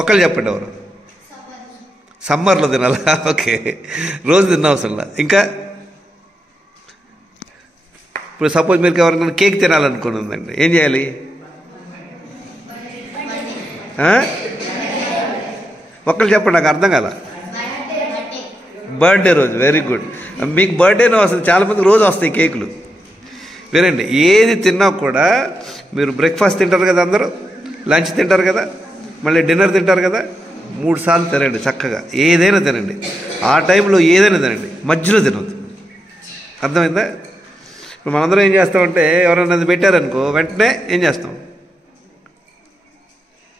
ఒకళ్ళు చెప్పండి ఎవరు. సమ్మర్లో తినాలా? ఓకే, రోజు తినవసరంలా. ఇంకా ఇప్పుడు సపోజ్ మీరు ఎవరికైనా కేక్ తినాలనుకుని ఉందండి, ఏం చేయాలి? ఒకళ్ళు చెప్పండి, నాకు అర్థం కాల. బర్త్డే రోజు. Very good. మీకు బర్త్డేనే వస్తుంది, చాలామందికి రోజు వస్తాయి కేకులు. వినండి, ఏది తిన్నా కూడా మీరు బ్రేక్ఫాస్ట్ తింటారు కదా, అందరూ లంచ్ తింటారు కదా, మళ్ళీ డిన్నర్ తింటారు కదా, 3 సార్లు తినండి చక్కగా. ఏదైనా తినండి, ఆ టైంలో ఏదైనా తినండి, మధ్యలో తినవద్దు. అర్థమైందా? ఇప్పుడు మనందరం ఏం చేస్తామంటే, ఎవరైనా అది పెట్టారనుకో వెంటనే ఏం చేస్తాం?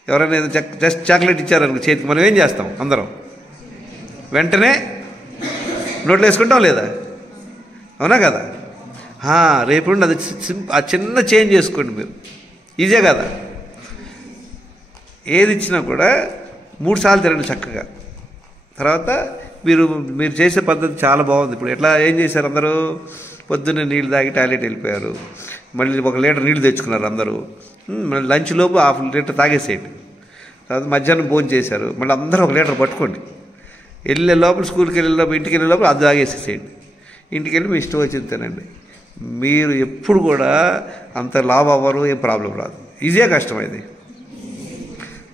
ఎవరైనా జస్ట్ చాక్లెట్ ఇచ్చారనుకో చేతికి, మనం ఏం చేస్తాం? అందరం వెంటనే నోట్లో వేసుకుంటాం లేదా? అవునా కదా? రేపు నుండి అది ఆ చిన్న చేంజ్ చేసుకోండి మీరు, ఈజీ కదా. ఏది ఇచ్చినా కూడా 3 సార్లు తినండి చక్కగా. తర్వాత మీరు చేసే పద్ధతి చాలా బాగుంది. ఇప్పుడు ఎట్లా ఏం చేశారు? అందరూ పొద్దున్నే నీళ్ళు తాగి టాయిలెట్ వెళ్ళిపోయారు, మళ్ళీ 1 లీటర్ నీళ్ళు తెచ్చుకున్నారు అందరూ. మళ్ళీ లంచ్ లోపు 1/2 లీటర్ తాగేసేయండి. తర్వాత మధ్యాహ్నం భోజనం చేశారు, మళ్ళీ అందరూ 1 లీటర్ పట్టుకోండి. వెళ్ళే లోపల, స్కూల్కి వెళ్ళే లోపల, ఇంటికి వెళ్ళే లోపల అది తాగేసేసేయండి. ఇంటికి వెళ్ళి మీ ఇష్టం వచ్చింది తినండి. మీరు ఎప్పుడు కూడా అంత లాభ అవ్వరు, ఏం ప్రాబ్లం రాదు. ఈజీగా కష్టమైంది.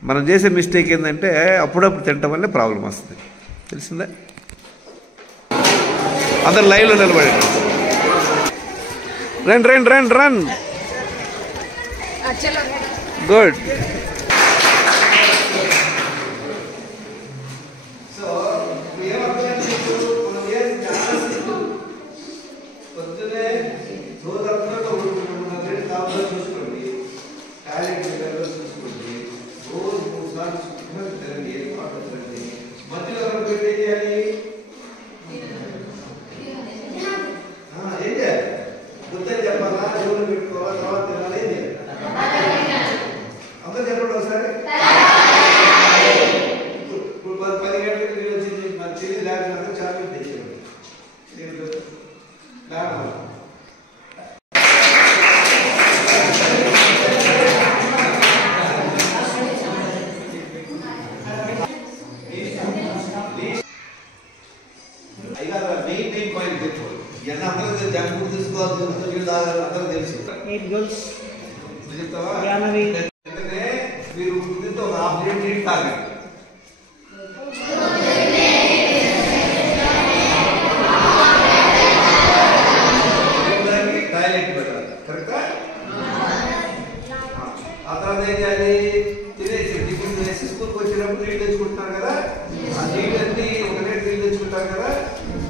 మనం చేసే మిస్టేక్ ఏంటంటే అప్పుడప్పుడు తినటం వల్లే ప్రాబ్లం వస్తుంది. తెలిసిందా? అందరు లైన్లో నిలబడండి. Run run run run. Good.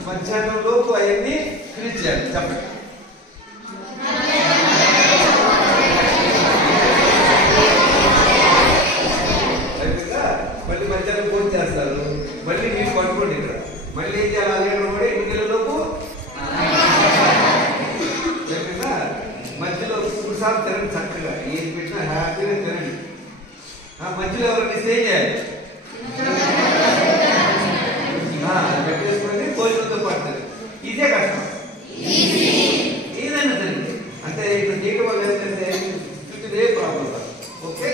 మధ్యాహ్నం లోపు అవన్నీ ఫినిష్ చేయాలి. చెప్పండి. మళ్ళీ మధ్యాహ్నం ఫోన్ చేస్తారు, మళ్ళీ మీరు పట్టుకోండి. ఇక్కడ మళ్ళీ ఏం చేయాలి? అక్కడ కూడా ఇంటికి లోపు చెప్పినా మధ్యలో 3 సార్లు తినండి చక్కగా. ఏది పెట్టినా హ్యాపీగా తినండి. మధ్యలో ఎవరైనా స్టే చేయాలి, పెట్టేసుకొని భోజనంతో పడుతుంది. ఇదే కష్టం. ఏదైనా తినండి. అంటే ఇక్కడ చేయడం వల్ల ఏంటంటే చుట్టూ ఏ ప్రాబ్లం. ఓకే.